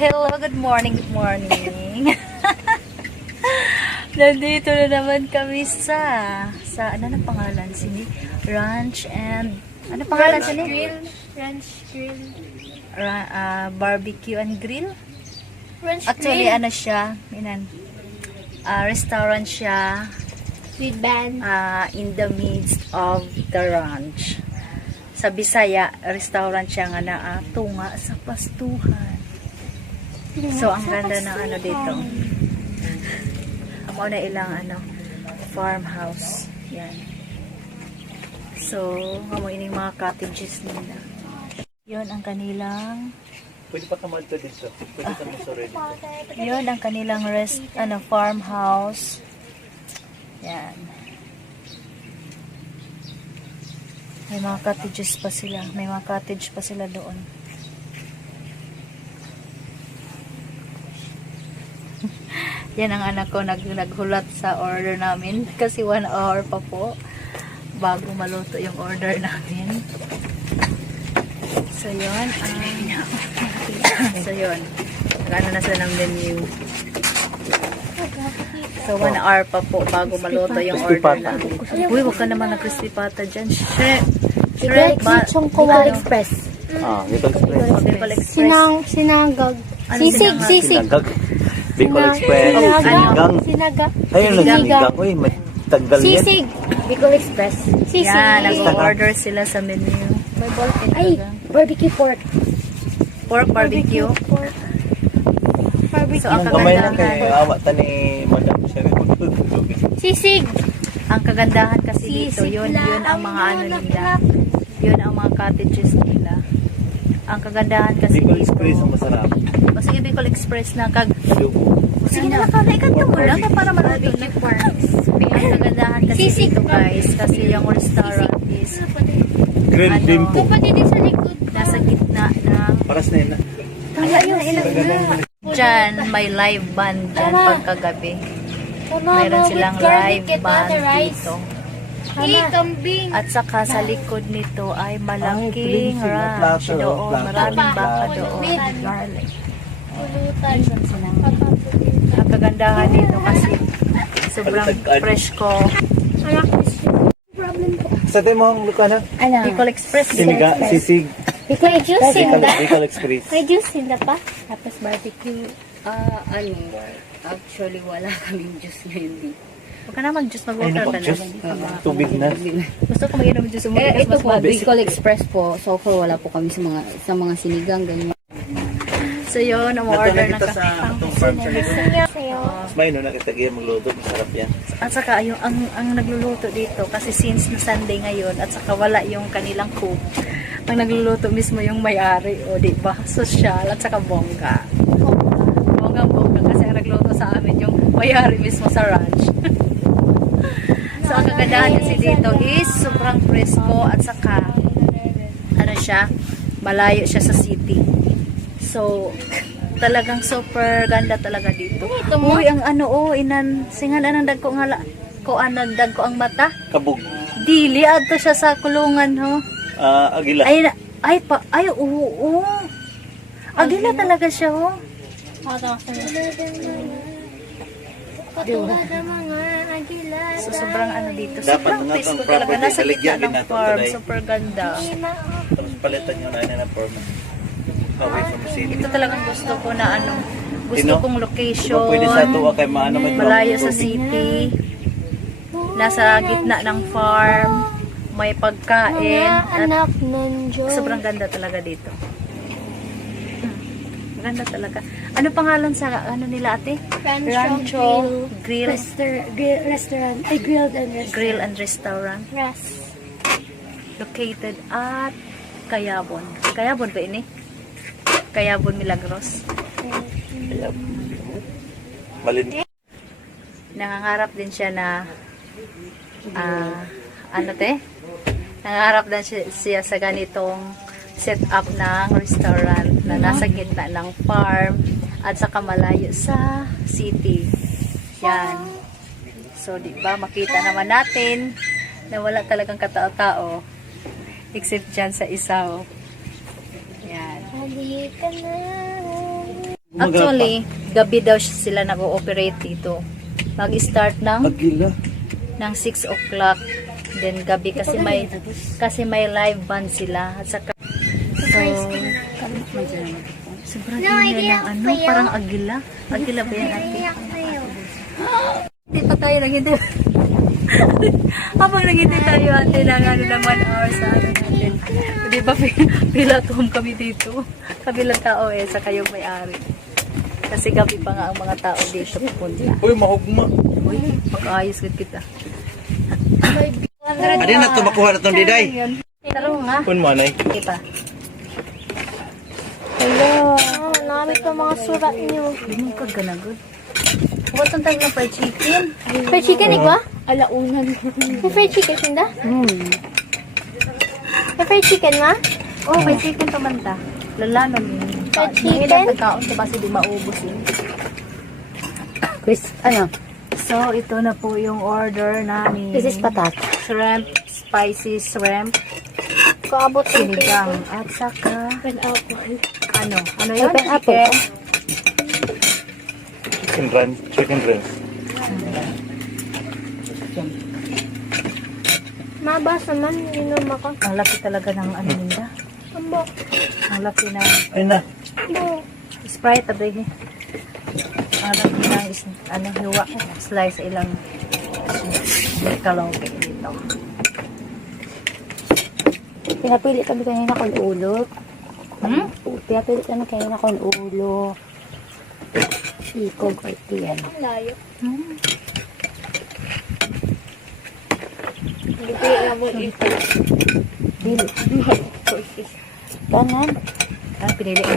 Hello, good morning, good morning. Nandito na naman kami sa ano na pangalan? Sini? Ranch and, ano pangalan sini? Ranch Grill. Barbecue and Grill? Ranch Actually, Grill. ano siya? Restaurant siya With band. in the midst of the ranch. Sa Bisaya, restaurant siya nga na tunga sa pastuhan. So, ang ganda ng ano dito. Amo na ilang farmhouse. Yan. So, amo ining mga cottages nila. Yon ang kanilang Pwede pa kamalto dito. Pwede ka masore dito. yon ang kanilang farmhouse. Yan. May mga cottages pa sila. May mga cottage pa sila doon. Yan ang anak ko naghulat sa order namin kasi 1 hour pa po bago maluto yung order namin. So yun, so yun, ano na sila ng menu. So 1 hour pa po bago maluto yung order namin. Uy, wag ka naman na crispy pata dyan. Shrimp ba? Bicol Express. Bicol Express. Bicol Express. Sinangag. Ano Sisig. Sinagag. Bicol Express. Sinigang. Sinagag. Ayun lang sinigang. Uy, may tanggal yan. Sisig. Bicol Express. Sisig. Yan, nag-order sila sa menu. May ballpen. Ay, barbecue pork. Pork barbecue. Pork. Barbecue. So, ang Kamay lang kagandahan, kay awat ta ni Madam Sherry. Sisig. ang kagandahan kasi dito, yun ang mga ano nila. Yun ang mga cottages nila. Ang kagandahan kasi Bicol dito. Express ang masarap. O sige, Bicol Express na Adobo. sige na nakalikat ka mo lang para maluto na. Ang kagandahan kasi Sisig. dito guys, kasi yung restaurant is Grilled Ano? bimpo. Kapatid din sa likod. nasa gitna ng Paras na yun. dyan, may live band dyan pagkagabi. Mayroon silang live band dito. Kambing. At saka sa likod nito ay malaking ranch doon. Maraming baka doon. Garlic. Pulutan. Ang kagandahan dito kasi sobrang fresh ko. Sa tayo mo luka na? Ano? Bicol Express. Siniga, sisig. Bicol juice sinda. Bicol Express. May juice sinda pa? Tapos barbecue. Actually, wala kaming juice ngayon dito. Huwag ka na mag-juice, Ay, mag-water ka napag-juice. na. Tubig na. Gusto ko mag-inom juice. Ito po, Bicol Express po. So far, wala po kami sa mga sinigang, ganyan. So yun, order na kita sa itong farm sa likod. Sayo. Mas may no, nakitagay magluto. Masarap yan. At saka yung ang nagluluto dito kasi since na Sunday ngayon at saka wala yung kanilang cook. Ang nagluluto mismo yung may-ari, o di ba? Social at saka bongga. Bongga kasi ang nagluto sa amin yung may-ari mismo sa ranch. So ang kagandahan kasi dito is sobrang presko at saka ano siya, malayo siya sa city. So talagang super ganda talaga dito. Uy, ang singan anang dagko nga anang dagko ang mata. Kabog. Dili adto siya sa kulungan ho. Agila. Oo. Agila talaga siya ho. So sobrang dito. Dapat Sobrang nga peaceful ang talaga. property Nasa sa gitna ligyan, ng ginatong farm. today. Super ganda. Tapos palitan nyo na na form. Away from city. Ito talagang gusto ko na gusto Tino? kong Di ba location. pwede sa tuwa kay maano may Malayo sa tubig? city. Nasa gitna ng farm. May pagkain. At Anak ng Diyos. sobrang ganda talaga dito. Ganda talaga. Ano pangalan sa nila ate? Rancho Grill. Restaurant. Ay, grilled and restaurant. Grill and Restaurant. Yes. Located at Cayabon. Cayabon ba ini? Cayabon Milagros. Malin. Nangangarap din siya na nangangarap din siya sa ganitong setup ng restaurant na nasa gitna ng farm at saka malayo sa city. Yan. So, di ba, makita naman natin na wala talagang katao-tao except dyan sa isaw. Yan. Halika na. Actually, gabi daw sila nag-ooperate dito. Mag-start Agila. ng 6 o'clock. Then gabi kasi may live band sila. At saka sobrang ingay ng ano, parang agila. Agila ba yan ate? Hindi pa tayo naghintay. Habang naghintay tayo ate ng ano ng 1 hour sa ano natin. Di ba pila tuhom kami dito? Kabilang tao saka yung may-ari. Kasi gabi pa nga ang mga tao dito pupunta. Uy, mahugma. Uy, mag-ayos kita. Adi na to makuha na tong diday. Taro nga. Kun mo anay. Kita. Hello. Namin pa mga surat niyo. Binungkod ka na good. Huwag ang tayo ng fried chicken. Fried chicken, igwa? Alaunan. May fried chicken, tinda? May fried chicken, ma? Oh, fried chicken pa man ta. Lalanon yun. Fried chicken? Ilang pagkaon ko kasi di maubos yun. Chris, ano? So, ito na po yung order namin. This is patat. Shrimp, spicy shrimp, Kaabot ko. sinigang, at saka, Pineapple. ano yun? Pineapple. Chicken. Chicken run. Mabas naman, hindi naman ako. Ang laki talaga ng ano nila. Ambo. Ang laki na Ay na. Ambo. Sprite, abay niya. Ang laki na hiwa. Slice sa ilang kaloke dito. Pinapili kami kanina kung ulo. Pinapili kami kanina kung ulo. Ikog or tiyan. Layo. Dili. Tanan. Pinili ko.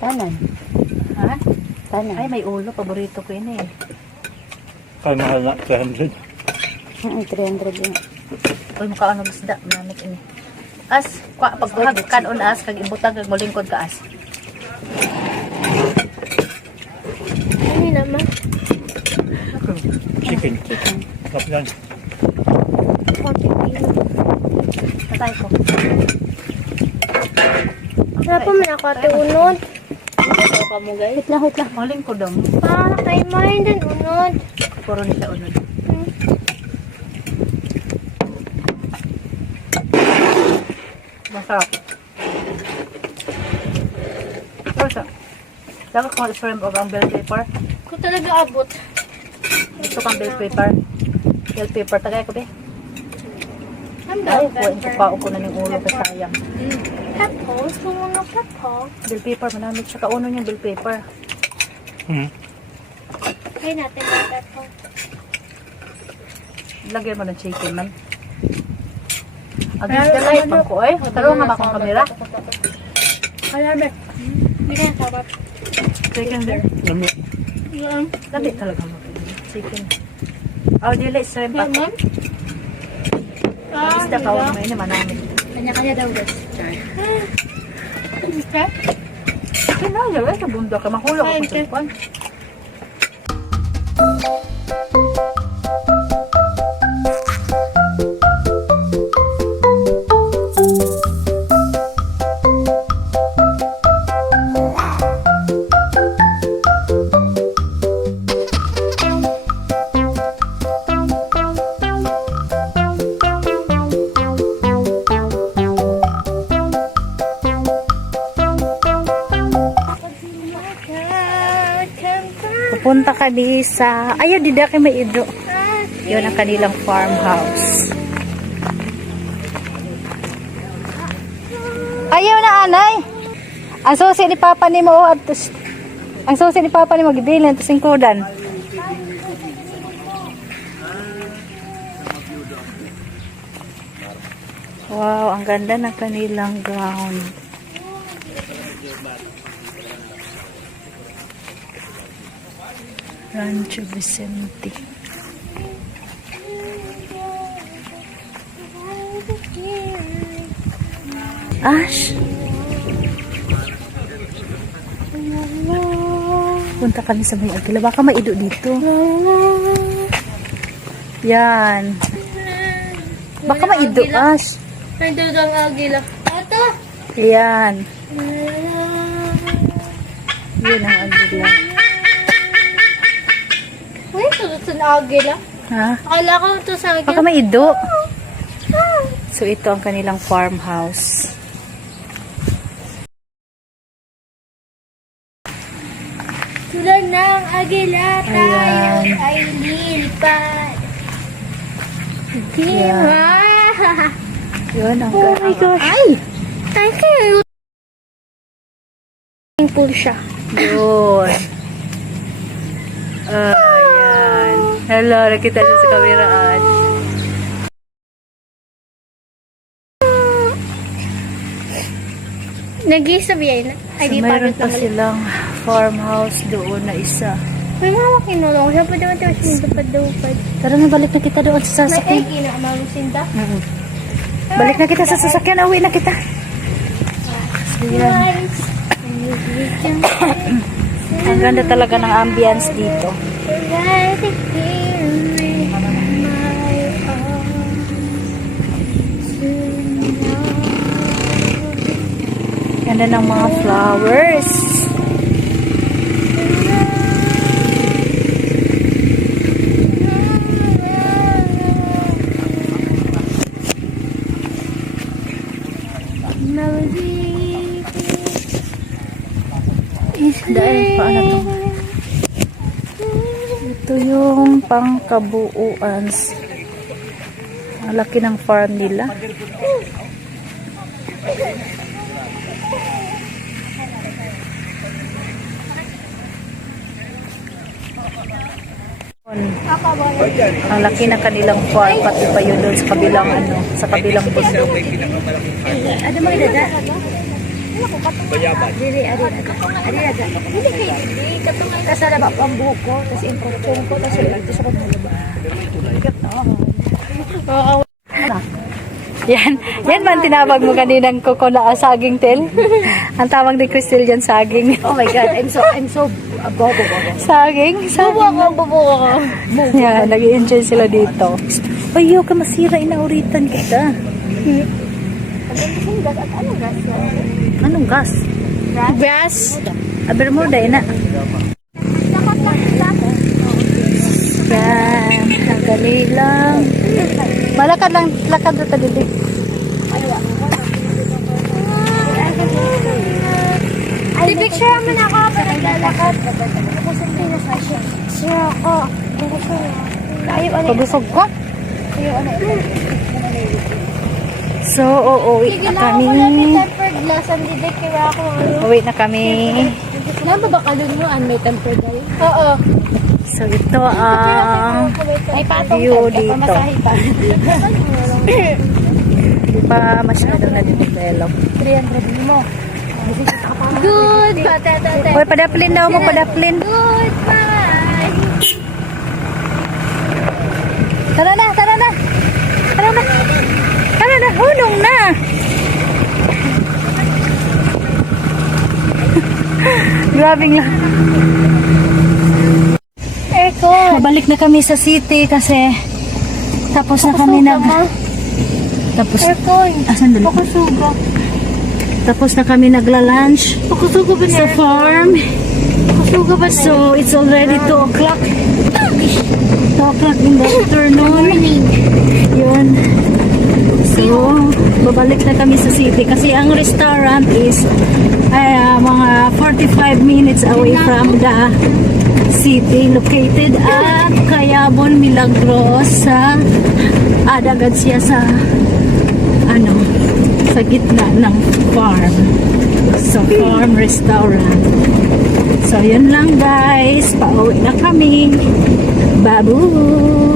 Tanan. Ha? Tanan. Ay, may ulo. Paborito ko yun eh. Kay mahal na 300. 300 yun. Uy, mukha ano isda. Manamit ini. As, pag kanon as, kag ibutang kag molingkod ka as. Ano naman? Chicken. Sarap yan. Tatay ko. Wala pa man ako ate unod. Wait lang, wait lang. Molingkod daw. Para kay mahin din unod. Puro nila unod. Masarap. Masarap. Dapat kung shrimp o ang bell pepper. Kung talaga abot. Ito kang bell pepper. Bell pepper. Tagay ko be. Ang Ay, bell kuha ko ko na ng ulo ka sayang. Pepper? Gusto mo ng pepper? Bell pepper, manamit siya. Kauno yung bell pepper. Kaya natin ng pepper. Lagyan mo ng chicken man. Agis ka lang pang ko eh. Taro nga ba akong kamera? Alam Hindi ka nasabot. Chicken there. Labi talaga mo. Chicken. Oh, dili shrimp pa. Ma'am? Isda ka mo yun naman namin. Kanya-kanya daw, guys. Okay. Kinaya, eh, sa bunda ka. Mahulog ako sa tupan. Pupunta ka di sa... Ayaw, di daki may idro. Yun ang kanilang farmhouse. Ayaw na, anay! Ang susi ni Papa ni mo, ang susi ni Papa ni mo, gibilin, ito singkudan. Wow, ang ganda ng kanilang ground. Rancho Vicente. Ash! Punta kami sa may agila. Baka maido dito. Yan. Baka maido, Ash. Nandun ang agila. Ito! Yan. Yun ang agila. Uy, ito sa agila. Ha? Akala ko ito sa agila. Baka may ido. So, ito ang kanilang farmhouse. Tulad ng agila, tayo Ayan. ay lilipad. Ayan. Yun ang Oh my gosh. Ay! Ay, kayo. Swimming pool siya. Yun. Ayan. Hello, nakita siya sa kameraan. Nag-isabihin. Ay, So, di mayroon pa pa silang farmhouse doon na isa. May mga kinulong. Siya pa naman tayo sinupad-dupad. Tara na, balik na kita doon sa May sasakyan. egg na amalusinda. Balik na kita sa sasakyan. Uwi na kita. So, yan. Guys. Ang ganda talaga ng ambience dito. Ganda ng mga flowers. Dahil paano to? Ito yung pangkabuuan. Ang laki ng farm nila. Ang laki ng kanilang farm, pati pa yun doon sa kabilang sa kabilang bundok. Ada mga dada. Dili, katungay ka sa laba pang buko, tapos improtong ko, tapos ito sa kanila. Yan man tinawag mo kaninang koko na saging tel. Ang tawag ni Crystal yan saging. Oh my God, I'm so bobo. Saging? Bobo ako. Yan, nag-i-enjoy sila dito. Ayaw ka masira, inauritan kita. Anong gas? Grass. Bermuda, ina. Yan, ang kanilang. Malakad lang, lakad na tadili. Di picture mo na ako pa naglalakad. Ako sa pinasasya. Sure ako. Tayo ano. Pabusog ka? So, uuwi na kami. Tempered glass. Ang didik kira ako. Uwi na kami. Nababakalun mo ang may tempered ay? Oo. So, ito ang May patong view tempered. dito. Pamasahe pa. Hindi pa masyado na develop. 300 mo. Good. Patate. Hoy, padaplin daw mo, padaplin. Goodbye. Tara na, tara na. Tara na. Tara na, hunong na. Grabing lang. Aircon. Mabalik na kami sa city kasi tapos na kami na tapos Aircon. asan dali? Pakusuga. Tapos na kami nagla-lunch Pakusuga ba sa farm. Pakusuga ba na? So it's already 2 o'clock. 2 o'clock in the afternoon. Yun. So, babalik na kami sa city kasi ang restaurant is mga 45 minutes away from the city, located at Cayabon, Milagros sa adagad siya sa sa gitna ng farm. So, farm restaurant. So, yun lang guys. Pauwi na kami. Babu!